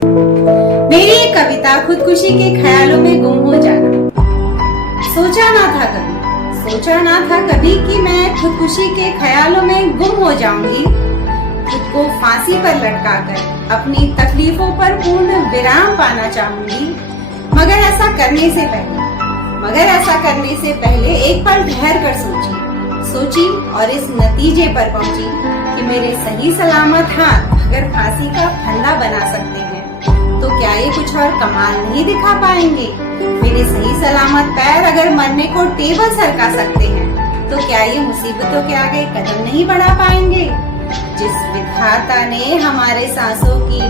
मेरी एक कविता खुदकुशी के ख्यालों में गुम हो जाना। सोचा ना था कभी कि मैं खुदकुशी के ख्यालों में गुम हो जाऊंगी। खुद को फांसी पर लटकाकर अपनी तकलीफों पर पूर्ण विराम पाना चाहूंगी। मगर ऐसा करने से पहले एक पल ठहर कर सोची और इस नतीजे पर पहुंची कि मेरे सही सलामत हाथ अगर फांसी का फंदा बना सकते हैं तो क्या ये कुछ और कमाल नहीं दिखा पाएंगे। मेरे सही सलामत पैर अगर मरने को टेबल सरका सकते हैं तो क्या ये मुसीबतों के आगे कदम नहीं बढ़ा पाएंगे। जिस विधाता ने हमारे सांसों की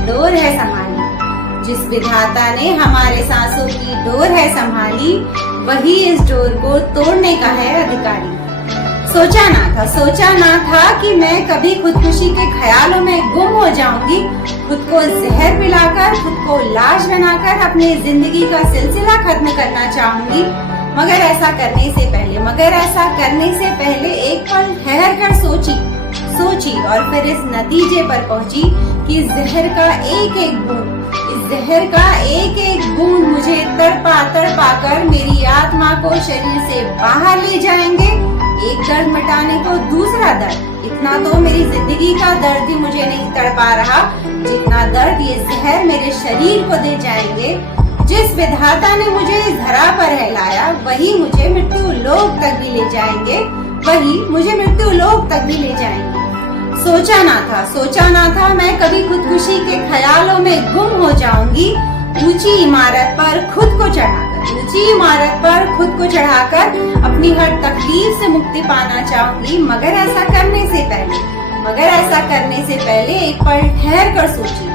डोर संभाली वही इस डोर को तोड़ने का है अधिकारी। सोचा ना था कि मैं कभी खुदकुशी के ख्यालों में गुम हो जाऊंगी। खुद को जहर पिलाकर, खुद को लाश बनाकर अपने जिंदगी का सिलसिला खत्म करना चाहूंगी। मगर ऐसा करने से पहले एक पल ठहर कर सोची और फिर इस नतीजे पर पहुंची कि इस जहर का एक एक बूंद मुझे तड़पा कर मेरी आत्मा को शरीर से बाहर ले जाएंगे। एक दर्द मिटाने को दूसरा दर्द। इतना तो मेरी जिंदगी का दर्द ही मुझे नहीं तड़पा रहा जितना दर्द ये जहर मेरे शरीर को दे जाएंगे। जिस विधाता ने मुझे इस धरा पर लाया वही मुझे मृत्यु लोक तक भी ले जाएंगे। सोचा ना था मैं कभी खुदकुशी के ख्यालों में गुम हो जाऊंगी। ऊंची इमारत पर खुद को चढ़ाकर अपनी हर तकलीफ से मुक्ति पाना चाहूंगी। मगर ऐसा करने से पहले एक पल ठहर कर सोची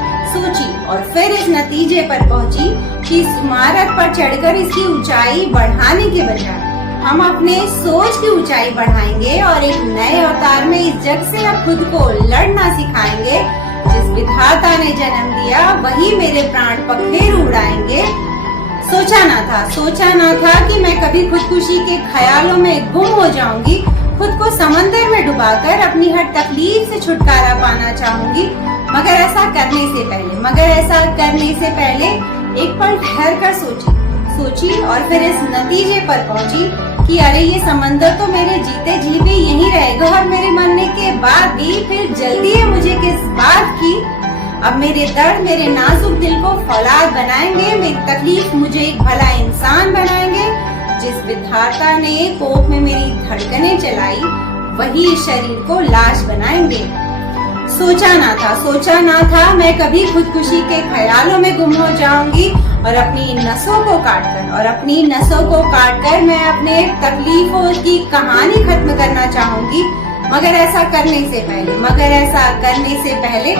और फिर इस नतीजे पर पहुंची कि इस इमारत पर चढ़कर इसकी ऊंचाई बढ़ाने के बजाय हम अपने सोच की ऊंचाई बढ़ाएंगे और एक नए अवतार में इस जग से अब खुद को लड़ना सिखाएंगे। जिस विधाता ने जन्म दिया वही मेरे प्राण पखेरु उड़ाएंगे। सोचा ना था कि मैं कभी खुदकुशी के ख्यालों में गुम हो जाऊंगी। खुद को समंदर में डुबाकर अपनी हर तकलीफ से छुटकारा पाना चाहूंगी। मगर ऐसा करने से पहले एक पल ठहर कर सोची और फिर इस नतीजे पर पहुंची कि अरे ये समंदर तो मेरे जीते जी भी यहीं रहेगा और मेरे मरने के बाद भी फिर जल्दी है मुझे किस बात की। अब मेरे दर्द मेरे नाजुक दिल को फौलाद बनाएंगे, मेरी तकलीफ मुझे एक भला इंसान बनाएंगे। जिस विधाता ने कोख में मेरी धड़कनें चलाई वही इस शरीर को लाश बनाएंगे। सोचा ना था मैं कभी खुदकुशी के ख्यालों में गुम हो जाऊंगी और अपनी नसों को काटकर मैं अपने तकलीफों की कहानी खत्म करना चाहूंगी। मगर ऐसा करने से पहले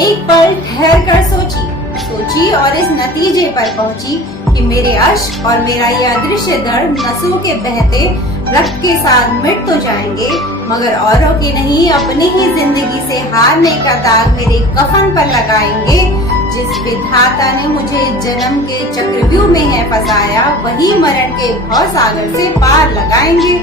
एक पल ठहर कर सोची और इस नतीजे पर पहुंची कि मेरे अश्क और मेरा ये अदृश्य दर्द नसों के बहते रक्त के साथ मिट तो जाएंगे मगर औरों की नहीं अपनी ही जिंदगी से हारने का दाग मेरे कफन पर लगाएंगे। जिस विधाता ने मुझे जन्म के चक्रव्यूह में है फंसाया वही मरण के भवसागर से पार लगाएंगे।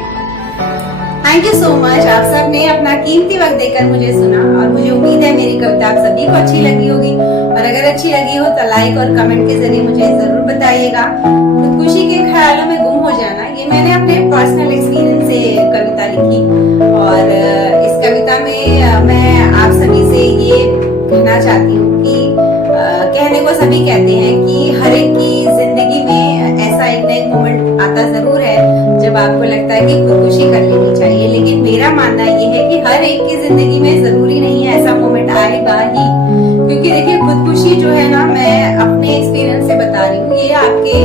Thank you so much. आप सब ने अपना कीमती वक्त देकर मुझे सुना और मुझे उम्मीद है मेरी कविता आप सभी को अच्छी लगी होगी और अगर अच्छी लगी हो तो लाइक और कमेंट के जरिए मुझे जरूर बताइएगा। खुदकुशी के ख्यालों में गुम हो जाना ये मैंने अपने पर्सनल एक्सपीरियंस से कविता लिखी और इस कविता में मैं आप सभी से ये कहना चाहती हूँ कि कहने को सभी कहते हैं कि हर एक की जिंदगी में ऐसा एक ना एक मोमेंट आता जरूर है जब आपको लगता है कि खुदकुशी कर लेनी चाहिए। लेकिन मेरा मानना ये है कि हर एक की जिंदगी में जरूरी नहीं है ऐसा मोमेंट आएगा ही, क्योंकि देखिए खुदकुशी जो है ना मैं अपने एक्सपीरियंस से बता रही हूँ ये आपके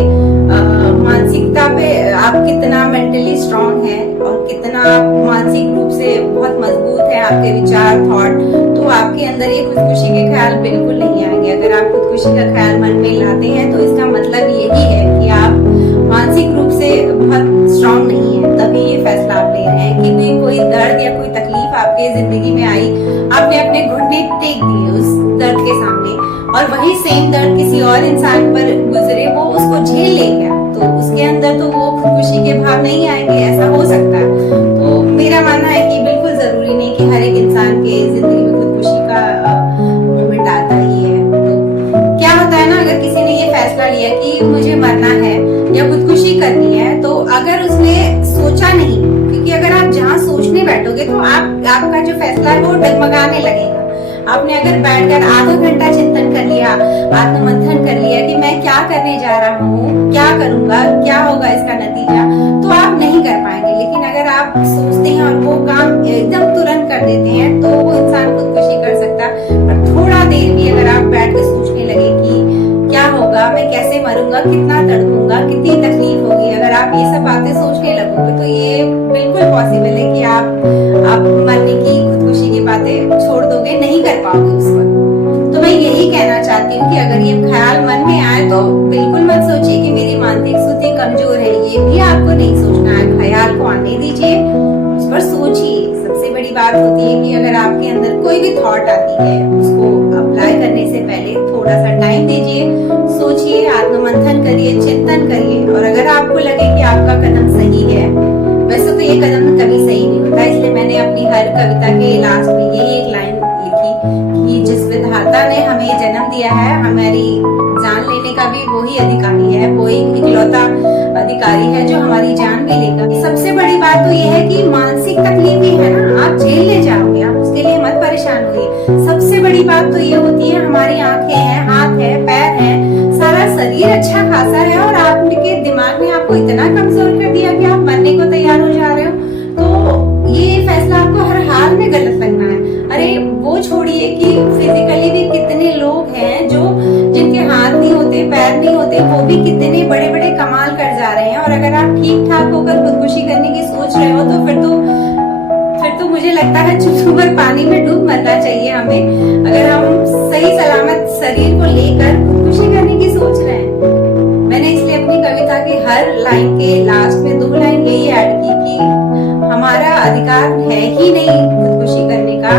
मानसिकता पे आप कितना मेंटली स्ट्रांग है और कितना मानसिक रूप से बहुत मजबूत है आपके विचार थॉट, तो आपके अंदर ये खुदकुशी के ख्याल बिल्कुल नहीं आएंगे। अगर आप खुदकुशी का ख्याल मन में लाते हैं तो इसका मतलब यही है कि आप मानसिक रूप से बहुत स्ट्रांग नहीं है, तभी ये फैसला आप ले रहे हैं कि कोई दर्द या कोई तकलीफ आपके जिंदगी में आई, आपने अपने घुटने टेक दिए उस दर्द के सामने और वही सेम दर्द किसी और इंसान पर गुजरे वो उसको झेल ले गया तो उसके अंदर तो वो खुदकुशी के भाव नहीं आएंगे। ऐसा हो सकता है। तो मेरा मानना है कि बिल्कुल जरूरी नहीं कि हर एक इंसान के जिंदगी में खुदकुशी का मोमेंट आता ही है। तो क्या होता है ना, अगर किसी ने ये फैसला लिया कि मुझे मरना है या खुदकुशी करनी है, तो अगर उसने सोचा नहीं, क्योंकि अगर आप जहाँ सोचने बैठोगे तो आपका जो फैसला है वो डगमगाने लगेगा। आपने अगर बैठकर आधा घंटा चिंतन कर लिया, आत्ममंथन कर लिया कि मैं क्या करने जा रहा हूँ, क्या करूंगा, क्या होगा इसका नतीजा, तो आप नहीं कर पाएंगे। लेकिन अगर आप सोचते हैं और वो काम एकदम तुरंत कर देते हैं, तो वो इंसान खुदकुशी कर सकता। पर थोड़ा देर भी अगर आप बैठ के सोचने लगे कि क्या होगा, मैं कैसे मरूंगा, कितना तड़पूंगा, कितनी तकलीफ होगी, अगर आप ये सब बातें सोचने लगोगे तो ये बिल्कुल पॉसिबल है कि आप मरने की, खुदकुशी की बातें छोड़ दोगे, नहीं कर पाओगे उस वक्त। तो मैं यही कहना चाहती हूँ कि अगर ये ख्याल मन में आए तो बिल्कुल मत सोचिए कि मेरी मानसिक स्थिति कमजोर है, ये भी आपको नहीं सोचना है। ख्याल को आने दीजिए, उस पर सोचिए। सबसे बड़ी बात होती है कि अगर आपके अंदर कोई भी थॉट आती है, उसको अप्लाई करने से पहले थोड़ा सा टाइम दीजिए, सोचिए, आत्ममंथन करिए, चिंतन करिए। और अगर आपको लगे कि आपका कदम सही है, वैसे तो ये कदम कभी सही नहीं होता, इसलिए मैंने अपनी हर कविता के लास्ट में यही एक लाइन लिखी कि जिस विधाता ने हमें जन्म दिया है, हमारी जान लेने का भी वही अधिकारी है, वो एक इकलौता अधिकारी है जो हमारी जान भी लेगा। सबसे बड़ी बात तो ये है कि मानसिक तकलीफ भी है ना, आप जेल ले जाओगे, आप उसके लिए मत परेशान होइए। सबसे बड़ी बात तो ये होती है, हमारी आंखें हैं, हाथ है, पैर है, सारा शरीर अच्छा खासा है, और आपके दिमाग ने आपको इतना कमजोर कर दिया कि आप मरने को तैयार हो जा रहे हो। तो ये फैसला आपको हर हाल में गलत लगना है। अरे वो छोड़िए कि फिजिकली भी कितने लोग हैं जो जिनके हाथ नहीं होते, पैर नहीं होते, वो भी कितने बड़े बड़े कमाल कर जा रहे हैं। और अगर आप ठीक ठाक होकर खुदकुशी करने की सोच रहे हो तो फिर तो मुझे लगता है चुप पानी में डूब मरना चाहिए हमें, अगर हम सही सलामत शरीर को लेकर खुदकुशी करने की सोच रहे हैं। मैंने इसलिए अपनी कविता के हर लाइन के लास्ट में 2 लाइन यही ऐड की कि हमारा अधिकार है ही नहीं खुदकुशी करने का।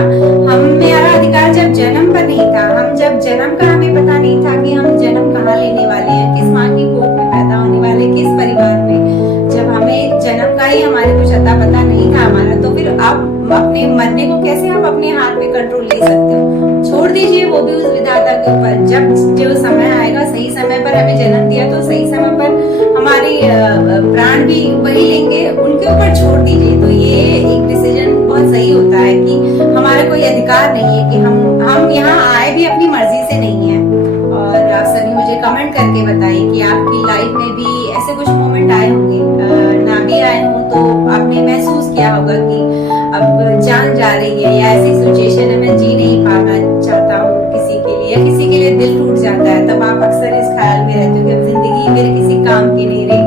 हमारा अधिकार जब जन्म पर नहीं था, हम जब जन्म का हमें पता नहीं था कि हम जन्म कहाँ लेने वाले हैं, किस माँ की कोख में पैदा होने वाले, किस परिवार में, जब हमें जन्म का ही हमारे कुछ अता पता नहीं था हमारा, तो फिर आप अपने मरने को कैसे आप अपने हाथ में कंट्रोल ले सकते हो? छोड़ दीजिए वो भी उस विधाता के ऊपर। जब जो समय आएगा, सही समय पर हमें जन्म दिया तो सही समय पर हमारे प्राण भी वही लेंगे, उनके ऊपर छोड़ दीजिए। तो ये एक डिसीजन बहुत सही होता है कि हमारा कोई अधिकार नहीं है कि हम यहाँ आए भी अपनी मर्जी से नहीं है। और आप सभी मुझे कमेंट करके बताइए कि आपकी लाइफ में भी ऐसे कुछ मोमेंट आए होंगे, ना भी आए हों तो आपने महसूस किया होगा कि अब जान जा रही है, या ऐसी सिचुएशन है मैं जी नहीं पाना चाहता हूँ किसी के लिए, या किसी के लिए दिल टूट जाता है, तब आप अक्सर इस ख्याल में रहते हो कि अब जिंदगी मेरे किसी काम की नहीं रही।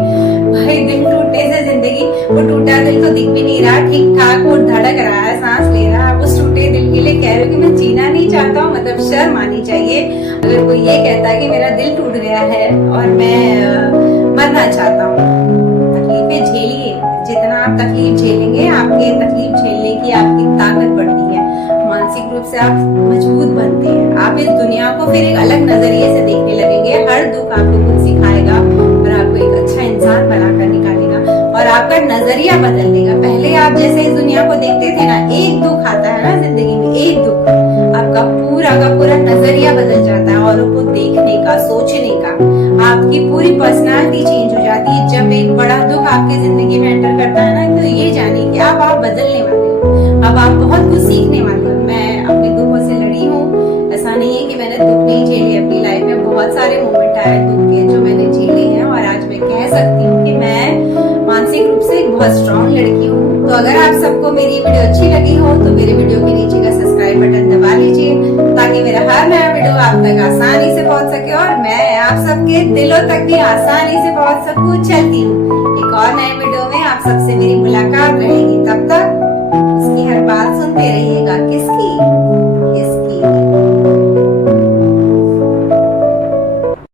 भाई दिल टूटने से जिंदगी, वो टूटा दिल तो दिख भी नहीं रहा, ठीक ठाक वो धड़क रहा है, सांस ले रहा है, उस टूटे दिल के लिए कह रहे हो कि मैं जीना नहीं चाहता हूँ, मतलब शर्म आनी चाहिए। अगर कोई ये कहता है कि मेरा दिल टूट गया है और मैं मरना चाहता हूँ, तकलीफें झेलिए। जितना आप तकलीफ झेलेंगे, आपके तकलीफ झेलने की आपकी ताकत बढ़ती है, मानसिक रूप से आप मजबूत बनते हैं। आप इस दुनिया को फिर एक अलग नजरिए से देखने लगेंगे। हर दुख आपको कुछ सिखाएगा और आपको एक अच्छा इंसान बनाकर निकालेगा और आपका नजरिया बदल देगा। पहले आप जैसे इस दुनिया को देखते थे ना, एक दुख आता है ना जिंदगी में, एक दुख, आपका पूरा का पूरा नजरिया बदल जाता है और उनको देखने का, सोचने का, आपकी पूरी पर्सनालिटी चेंज हो जाती है। जब एक बड़ा दुख आपकी जिंदगी में एंटर करता है ना, तो ये जानिए कि अब आप बदलने वाले हो, अब आप बहुत कुछ सीखने वाले हो। मैं अपने दुखों से लड़ी हूँ, ऐसा नहीं है कि मैंने दुख नहीं झेले अपनी लाइफ में। बहुत सारे मोमेंट आए दुख के जो मैंने झेले हैं, और आज मैं कह सकती हूँ कि मैं मानसिक रूप से एक बहुत स्ट्रॉन्ग लड़की हूँ। तो अगर आप सबको मेरी वीडियो अच्छी लगी हो तो मेरे वीडियो के नीचे का सब्सक्राइब बटन दबा लीजिए, ताकि मेरा हर नया वीडियो आप तक आसानी से पहुंच सके और मैं आप सबके दिलों तक भी आसानी से पहुंच सकूं। चलती हूँ, एक और नए वीडियो में आप सबसे मेरी मुलाकात रहेगी। तब तक